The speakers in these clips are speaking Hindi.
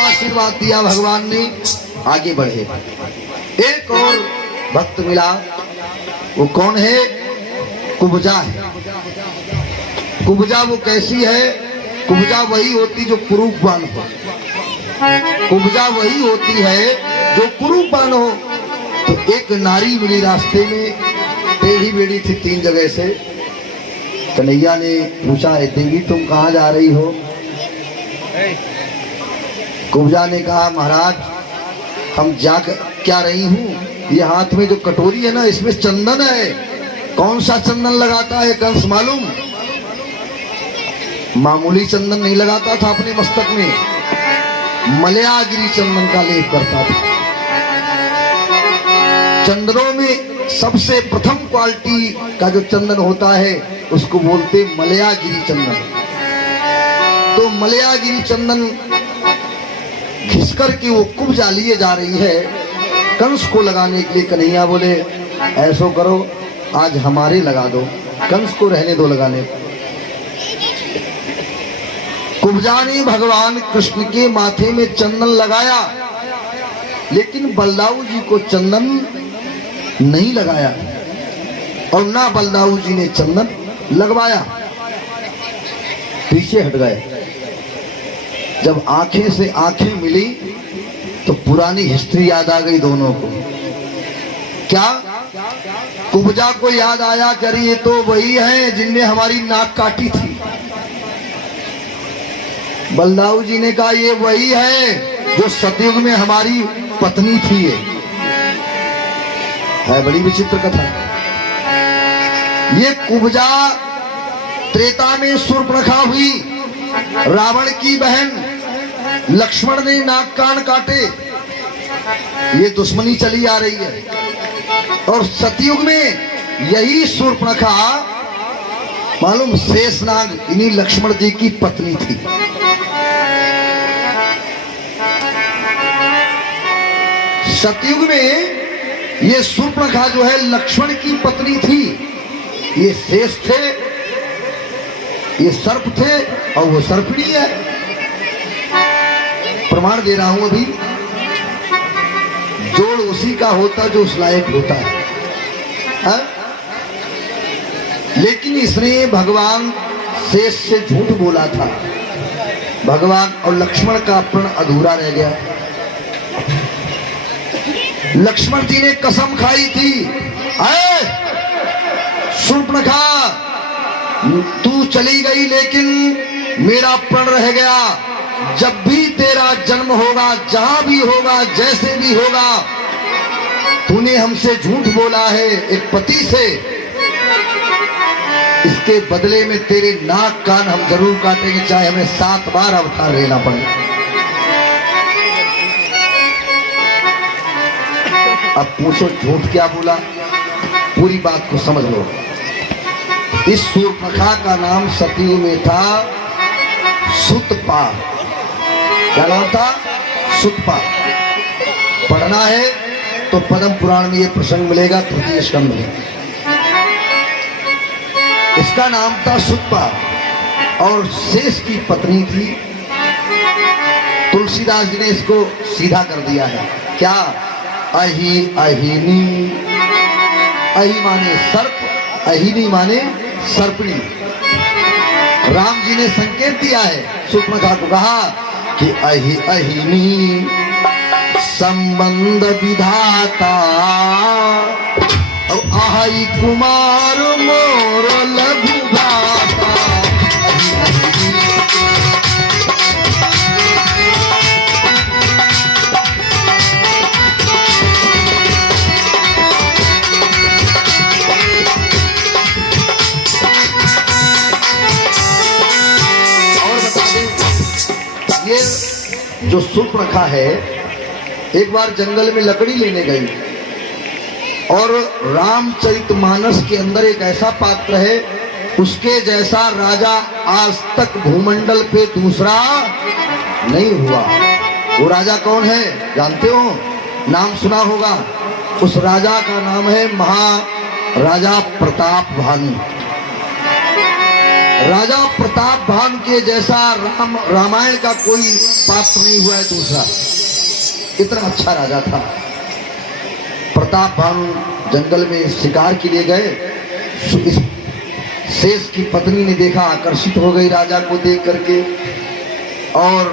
आशीर्वाद दिया भगवान ने, आगे बढ़े। एक और भक्त मिला, वो कौन है? कुब्जा है। कुब्जा वो कैसी है? कुब्जा वही होती जो कुरूपवान हो। कुब्जा वही होती है जो कुरूपवान हो। तो एक नारी मिली रास्ते में, टेढ़ी बेड़ी थी 3 जगह से। कन्हैया ने पूछा, देवी तुम कहाँ जा रही हो? कुब्जा ने कहा, महाराज हम जा क्या रही हूँ, ये हाथ में जो कटोरी है ना, इसमें चंदन है। कौन सा चंदन लगाता है कंस मालूम? मामूली चंदन नहीं लगाता था अपने मस्तक में, मलयागिरी चंदन का लेप करता था। चंदनों में सबसे प्रथम क्वालिटी का जो चंदन होता है उसको बोलते मलयागिरी चंदन। तो मलयागिरी चंदन घिसकर के वो कुब्जा लिए जा रही है कंस को लगाने के लिए। कन्हैया बोले, ऐसो करो आज हमारे लगा दो, कंस को रहने दो लगाने। कुब्जा ने भगवान कृष्ण के माथे में चंदन लगाया, लेकिन बलदाऊ जी को चंदन नहीं लगाया और ना बलदाऊ जी ने चंदन लगवाया, पीछे हट गए। जब आंखें से आंखें मिली तो पुरानी हिस्ट्री याद आ गई दोनों को। क्या? कुब्जा को याद आया कि अरे ये तो वही है जिनने हमारी नाक काटी थी। बलदाऊ जी ने कहा, ये वही है जो सतयुग में हमारी पत्नी थी। है बड़ी विचित्र कथा। ये कुब्जा त्रेता में शूर्पणखा हुई, रावण की बहन। लक्ष्मण ने नाक कान काटे, ये दुश्मनी चली आ रही है। और सतयुग में यही शूर्पणखा मालूम शेषनाग इन्हीं लक्ष्मण जी की पत्नी थी। सतयुग में ये शूर्पणखा जो है लक्ष्मण की पत्नी थी। ये शेष थे, ये सर्प थे और वो सर्पिणी है। प्रमाण दे रहा हूं अभी। जोड़ उसी का होता जो उस लायक होता है, हा? लेकिन इसने भगवान शेष से झूठ बोला था। भगवान और लक्ष्मण का प्रण अधूरा रह गया। लक्ष्मण जी ने कसम खाई थी, शूर्पणखा तू चली गई लेकिन मेरा प्रण रह गया। जब भी तेरा जन्म होगा, जहां भी होगा, जैसे भी होगा, तूने हमसे झूठ बोला है एक पति से, इसके बदले में तेरे नाक कान हम जरूर काटेंगे, चाहे हमें 7 बार अवतार लेना पड़े। अब पूछो झूठ क्या बोला? पूरी बात को समझ लो। इस शूर्पणखा का नाम सतयुग में था सुतपा। क्या नाम था? सुतपा। पढ़ना है तो पद्म पुराण में ये प्रसंग मिलेगा, 3 स्कंध में। इसका नाम था सुतपा और शेष की पत्नी थी। तुलसीदास जी ने इसको सीधा कर दिया है। क्या? अहि अहिनी। अहि माने सर्प, अहिनी माने सर्पिणी। राम जी ने संकेत दिया है, शूर्पणखा को कहा कि अहि अहिनी संबंध विधाता और आहई कुमार मोर लघु भाता। जो शूर्पणखा है, एक बार जंगल में लकड़ी लेने गई और रामचरितमानस के अंदर एक ऐसा पात्र है, उसके जैसा राजा आज तक भूमंडल पे दूसरा नहीं हुआ। वो राजा कौन है जानते हो? नाम सुना होगा। उस राजा का नाम है महाराजा प्रताप भानु। राजा प्रताप भानु के जैसा रामायण का कोई पात्र नहीं हुआ है दूसरा। इतना अच्छा राजा था प्रताप भानु। जंगल में शिकार के लिए गए। इस शेष की पत्नी ने देखा, आकर्षित हो गई राजा को देख करके, और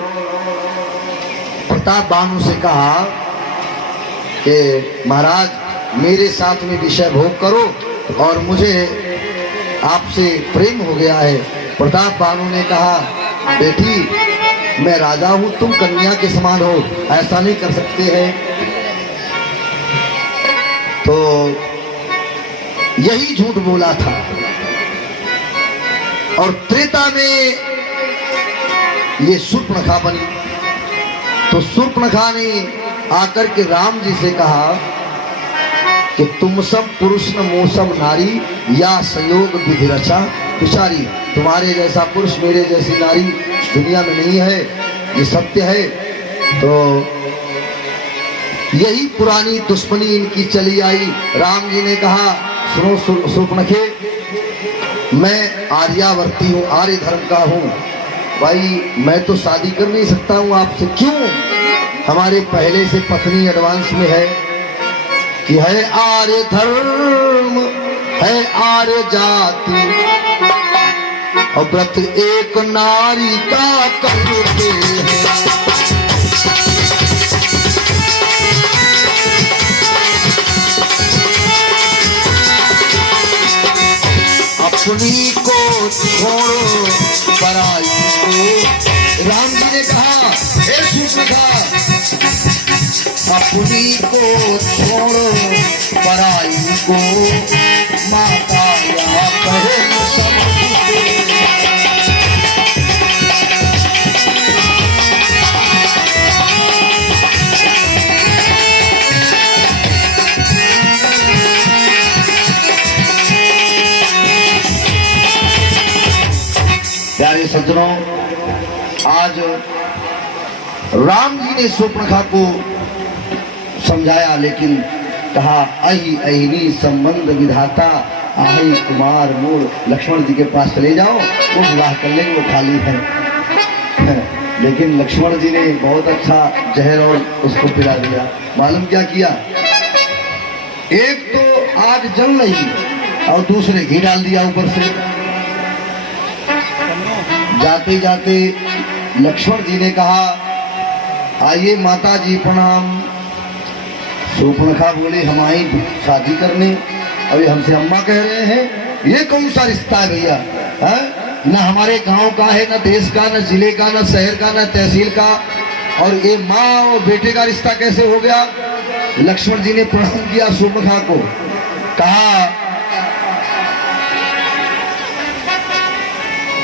प्रताप भानु से कहा कि महाराज मेरे साथ में विषय भोग करो और मुझे आपसे प्रेम हो गया है। प्रताप भानु ने कहा बेटी मैं राजा हूं, तुम कन्या के समान हो, ऐसा नहीं कर सकते हैं। तो यही झूठ बोला था। और त्रेता में ये शूर्पणखा बनी। तो शूर्पणखा ने आकर के राम जी से कहा कि तुम सब पुरुष न मोसम नारी, या संयोग विधि रचा विचारी। तुम्हारे जैसा पुरुष मेरे जैसी नारी दुनिया में नहीं है, ये सत्य है। तो यही पुरानी दुश्मनी इनकी चली आई। राम जी ने कहा सुनो शूर्पणखे, मैं आर्यावर्ती हूँ, आर्य धर्म का हूँ। भाई मैं तो शादी कर नहीं सकता हूँ आपसे। क्यों? हमारे पहले से पत्नी एडवांस में है कि है आर्य धर्म, है आर्य जाति, और व्रत एक नारी का करते हैं। अपनी को छोड़ो पराई को। राम जी ने कहा हे शूर्पणखा, अपनी को छोड़ो पराई को, माता या बहन सब। प्यारे सज्जनों, आज राम जी ने शूर्पणखा को समझाया, लेकिन कहा अहि अहिनी संबंध विधाता, आही कुमार मूल। लक्ष्मण जी के पास चले जाओ, वो विवाह कर लेंगे, वो खाली है। लेकिन लक्ष्मण जी ने बहुत अच्छा जहर और उसको पिला दिया। मालूम क्या किया? एक तो आग जल रही और दूसरे घी डाल दिया ऊपर से। जाते जाते लक्ष्मण जी ने कहा आइए माता जी प्रणाम। शूर्पणखा बोले हम आई शादी करने, अभी हमसे अम्मा कह रहे हैं। ये कौन सा रिश्ता है भैया? न हमारे गांव का है, न देश का, न जिले का, न शहर का, न तहसील का, और ये माँ और बेटे का रिश्ता कैसे हो गया? लक्ष्मण जी ने प्रश्न किया शूर्पणखा को। कहा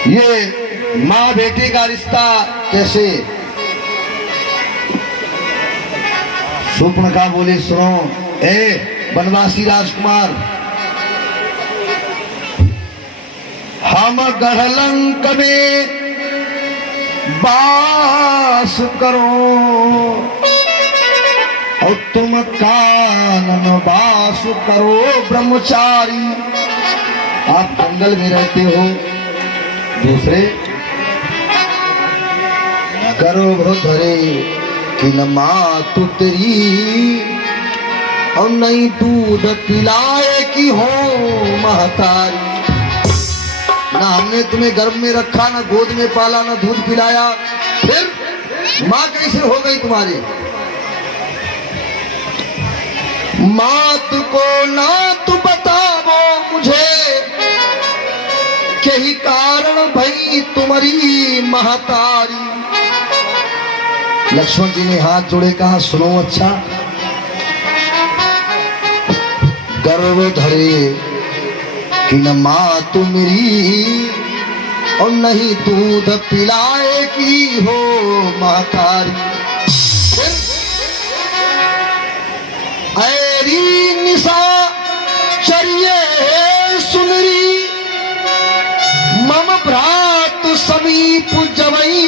ये माँ बेटे का रिश्ता कैसे? शूर्पणखा बोले सुनो ए वनवासी राजकुमार, हम गढ़लंक में वास करो और तुम कानन वास करो ब्रह्मचारी। आप जंगल में रहते हो, दूसरे गर्भ धरे कि न मातु तेरी, और नहीं दूध पिलाए कि हो महतारी। ना हमने तुम्हें गर्भ में रखा, ना गोद में पाला, ना दूध पिलाया, फिर माँ कैसे हो गई तुम्हारी? मात को ना तू बताओ मुझे, यही कारण भई तुम्हारी महतारी। लक्ष्मण जी ने हाथ जोड़े कहा सुनो अच्छा, गर्व धरे कि न माँ तू मेरी, और नहीं दूध पिलाए की हो महतारी। ऐरी निशा चरिए सुनरी, दीप जवई